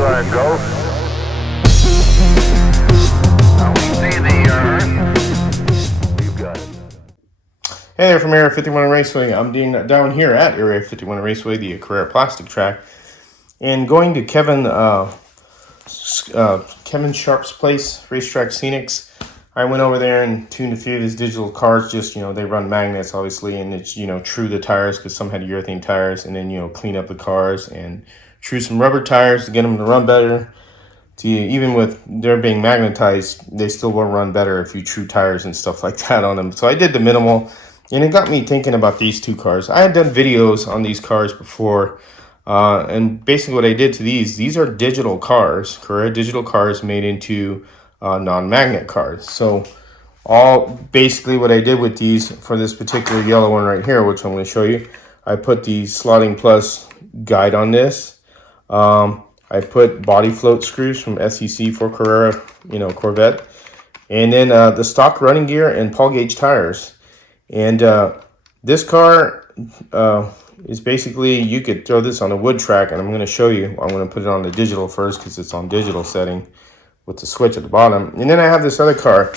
go. We see the Earth. You got it. Hey there from Area 51 Raceway. I'm down here at Area 51 Raceway, the Carrera Plastic Track, and going to Kevin Sharp's place, Racetrack Scenics. I went over there and tuned a few of his digital cars. Just, they run magnets, obviously, and it's, true the tires because some had urethane tires, and then, clean up the cars and true some rubber tires to get them to run better. Even with they're being magnetized, they still will run better if you true tires and stuff like that on them. So I did the minimal, and it got me thinking about these two cars. I had done videos on these cars before, and basically what I did to these are digital cars, Carrera digital cars made into non-magnet cars. So basically what I did with these for this particular yellow one right here, which I'm going to show you, I put the Slotting Plus guide on this. I put body float screws from SEC for Carrera, Corvette, and then the stock running gear and Paul Gage tires. And this car is basically, you could throw this on a wood track, and I'm going to show you. I'm going to put it on the digital first because it's on digital setting with the switch at the bottom. And then I have this other car.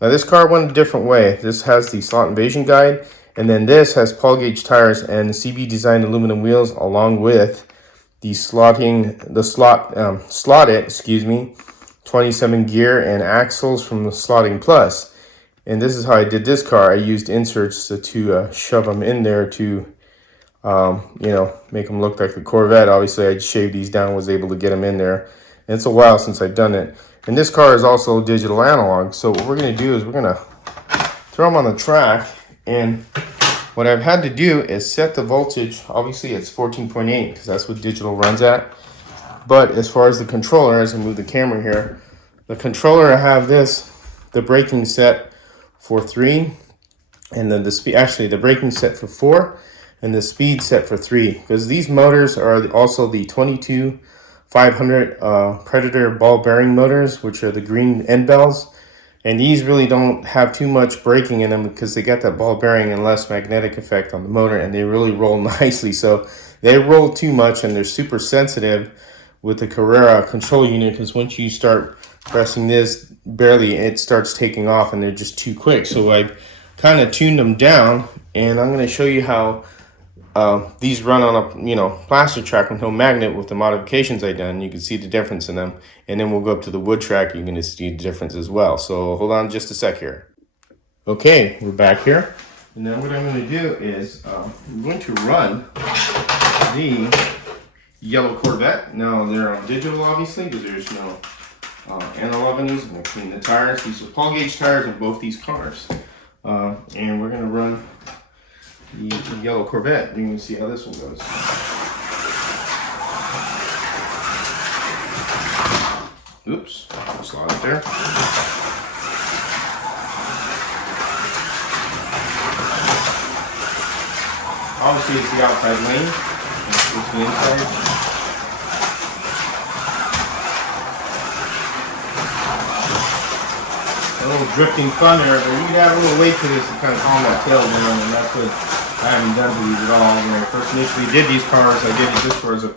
Now this car went a different way. This has the slot invasion guide, and then this has Paul Gage tires and CB designed aluminum wheels, along with the slotted 27 gear and axles from the Slotting Plus. And this is how I did this car. I used inserts to shove them in there to make them look like the Corvette. Obviously I shaved these down, was able to get them in there, and it's a while since I've done it. And this car is also digital analog. So what we're going to do is we're going to throw them on the track, and what I've had to do is set the voltage. Obviously it's 14.8 because that's what digital runs at. But as far as the controller, as I move the camera here, the controller, I have the braking set for 3, and then the braking set for 4, and the speed set for 3. Because these motors are also the 22500 Predator ball bearing motors, which are the green end bells. And these really don't have too much braking in them because they got that ball bearing and less magnetic effect on the motor, and they really roll nicely. So they roll too much, and they're super sensitive with the Carrera control unit, because once you start pressing this, barely, it starts taking off, and they're just too quick. So I kind of tuned them down, and I'm going to show you how these run on a plastic track with no magnet with the modifications I done. You can see the difference in them, and then we'll go up to the wood track. You're going to see the difference as well. So hold on just a sec here. Okay, we're back here, and now what I'm going to do is I'm going to run the yellow Corvette. Now they're on digital, obviously, because there's no analog on these. I'm going to clean the tires. These are Paul Gage tires on both these cars, and we're going to run the yellow Corvette. You can see how this one goes. Oops, slide it there. Obviously it's the outside lane, it's the inside. A little drifting fun there, but you can add a little weight to this to kind of calm that tail down, and that's what I haven't done to these at all. When I first initially did these cars, I did it just for as a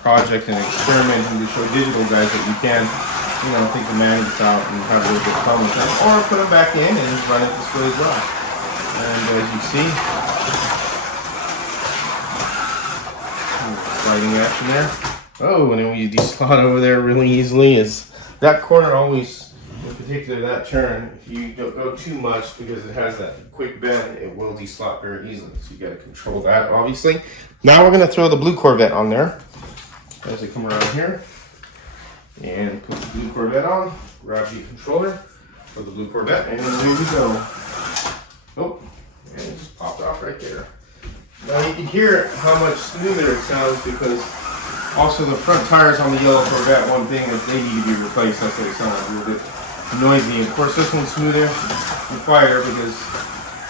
project and experiment, and to show digital guys that you can, take the magnets out and have a little bit of fun with them, or put them back in and run it this way as well. And as you see, sliding action there. Oh, and then we deslot over there really easily. Is that corner always, in particular that turn, if you don't go too much, because it has that quick bend, it will deslot very easily. So you got to control that, obviously. Now we're going to throw the blue Corvette on there as I come around here and put the blue Corvette on. Grab the controller for the blue Corvette, and there we go. Oh, and it just popped off right there. Now you can hear how much smoother it sounds, because also the front tires on the yellow Corvette, one thing is they need to be replaced. That's why they sound a little bit noisy. Of course, this one's smoother and quieter because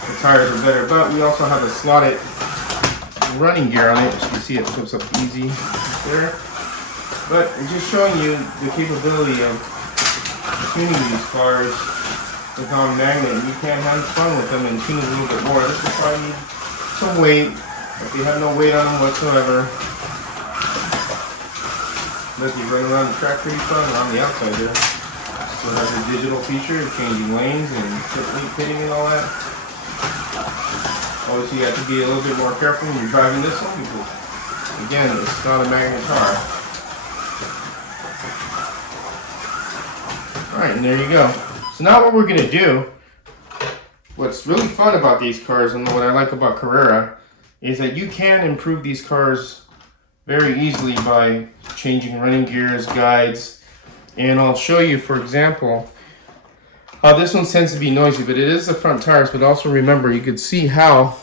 the tires are better. But we also have a slotted running gear on it. As you can see, it flips up easy there. But it's just showing you the capability of tuning these cars with non-magnet. You can have fun with them and tune a little bit more. This will probably need some weight. If you have no weight on them whatsoever, let you run around the track pretty fun on the outside there. So it has a digital feature of changing lanes and pitting and all that. Obviously you have to be a little bit more careful when you're driving this one because, again, it's not a magnet car. Alright, and there you go. So now what we're going to do, what's really fun about these cars and what I like about Carrera is that you can improve these cars very easily by changing running gears, guides, and I'll show you, for example, this one tends to be noisy, but it is the front tires. But also remember, you can see how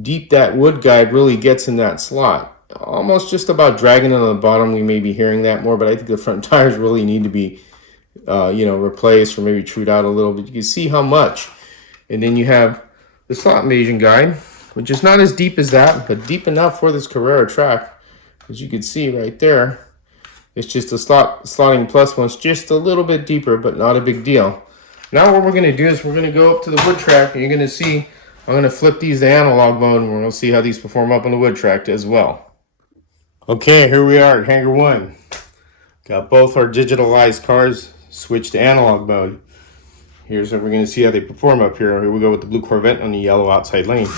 deep that wood guide really gets in that slot. Almost just about dragging it on the bottom. We may be hearing that more, but I think the front tires really need to be, replaced or maybe trued out a little bit. You can see how much. And then you have the slot invasion guide, which is not as deep as that, but deep enough for this Carrera track. As you can see right there, it's just a slotting plus one's just a little bit deeper, but not a big deal. Now what we're going to do is we're going to go up to the wood track, and you're going to see, I'm going to flip these to analog mode, and we're going to see how these perform up on the wood track as well. Okay, here we are at Hangar 1. Got both our digitalized cars switched to analog mode. Here's what we're going to see how they perform up here. Here we go with the blue Corvette on the yellow outside lane.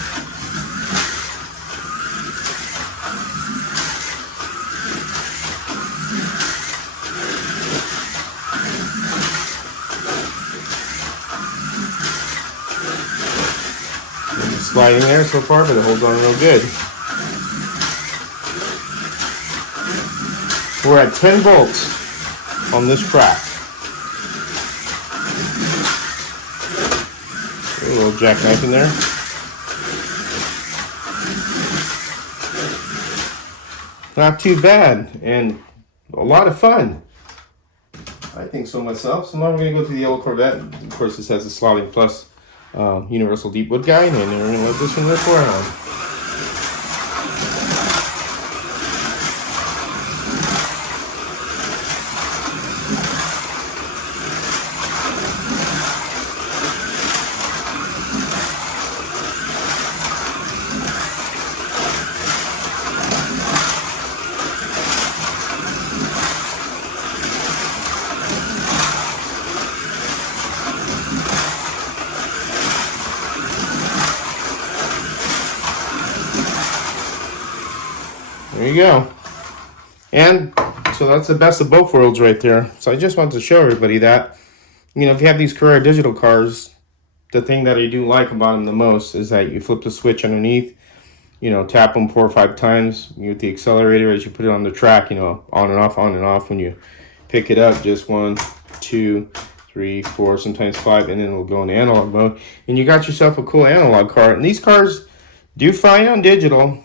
Sliding there so far, but it holds on real good. We're at 10 volts on this track. A little jackknife in there. Not too bad, and a lot of fun. I think so myself. So now we're going to go to the yellow Corvette. Of course, this has a slotting plus universal deep wood guide, and then we're going to let this one rip around. There you go. And so that's the best of both worlds right there. So I just wanted to show everybody that, if you have these Carrera digital cars, the thing that I do like about them the most is that you flip the switch underneath, tap them 4 or 5 times with the accelerator as you put it on the track, on and off. When you pick it up, just 1, 2, 3, 4, sometimes 5, and then it'll go into analog mode. And you got yourself a cool analog car. And these cars do fine on digital,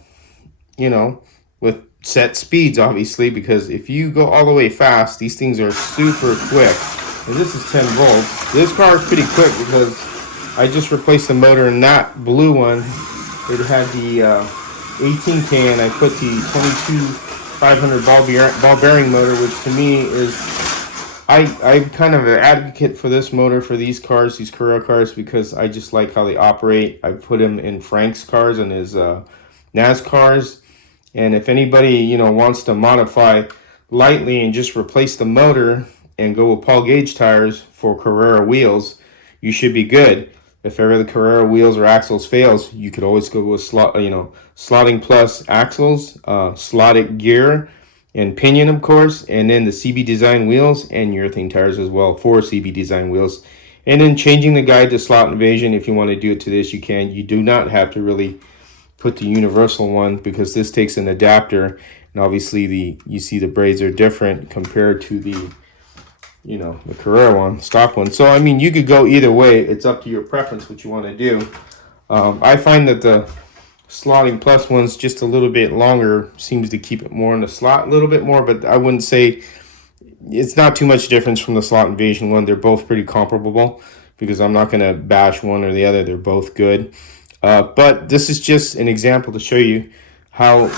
with set speeds, obviously, because if you go all the way fast, these things are super quick. And this is 10 volts. This car is pretty quick because I just replaced the motor in that blue one. It had the 18K, and I put the 22500 ball bearing motor, which to me is, I'm kind of an advocate for this motor for these cars, these Carrera cars, because I just like how they operate. I put him in Frank's cars and his NASCARs. And if anybody, wants to modify lightly and just replace the motor and go with Paul Gage tires for Carrera wheels, you should be good. If ever the Carrera wheels or axles fails, you could always go with slotting plus axles, slotted gear, and pinion, of course, and then the CB Design wheels and urethane tires as well for CB Design wheels. And then changing the guide to slot invasion, if you want to do it to this, you can. You do not have to really put the universal one because this takes an adapter, and obviously you see the braids are different compared to the the Carrera one, stock one. So I mean, you could go either way. It's up to your preference what you want to do. I find that the slotting plus one's just a little bit longer, seems to keep it more in the slot a little bit more, but I wouldn't say it's not too much difference from the slot invasion one. They're both pretty comparable because I'm not going to bash one or the other. They're both good. But this is just an example to show you how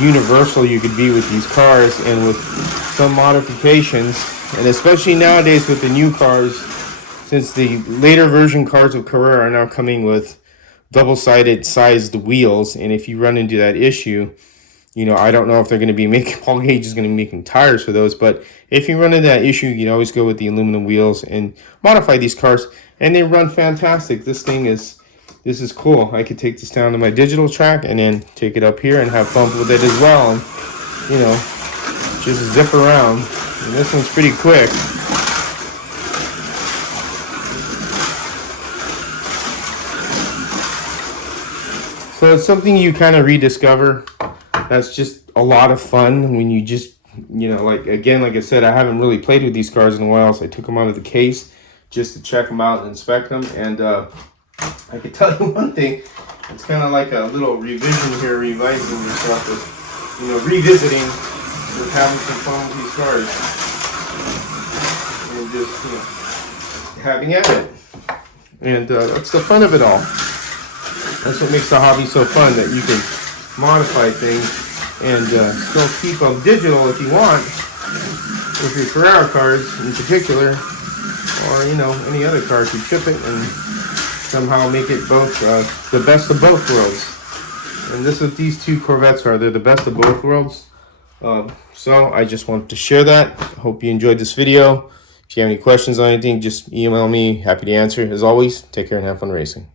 universal you could be with these cars, and with some modifications, and especially nowadays with the new cars, since the later version cars of Carrera are now coming with double-sided sized wheels, and if you run into that issue, I don't know if they're going to be making, Paul Gage is going to be making tires for those, but if you run into that issue, you can always go with the aluminum wheels and modify these cars, and they run fantastic. This is cool. I could take this down to my digital track and then take it up here and have fun with it as well, and just zip around. And this one's pretty quick. So it's something you kind of rediscover. That's just a lot of fun when you just, like I said, I haven't really played with these cars in a while, so I took them out of the case just to check them out and inspect them. And I can tell you one thing, it's kind of like a little revision here, revising yourself with, revisiting, with having some fun with these cars. And just, having at it. And that's the fun of it all. That's what makes the hobby so fun, that you can modify things and still keep them digital if you want, with your Carrera cars in particular, or any other cars. You chip it and somehow make it both the best of both worlds. And this is what these two Corvettes are. They're the best of both worlds. So I just wanted to share that. Hope you enjoyed this video. If you have any questions on anything, just email me. Happy to answer. As always, take care and have fun racing.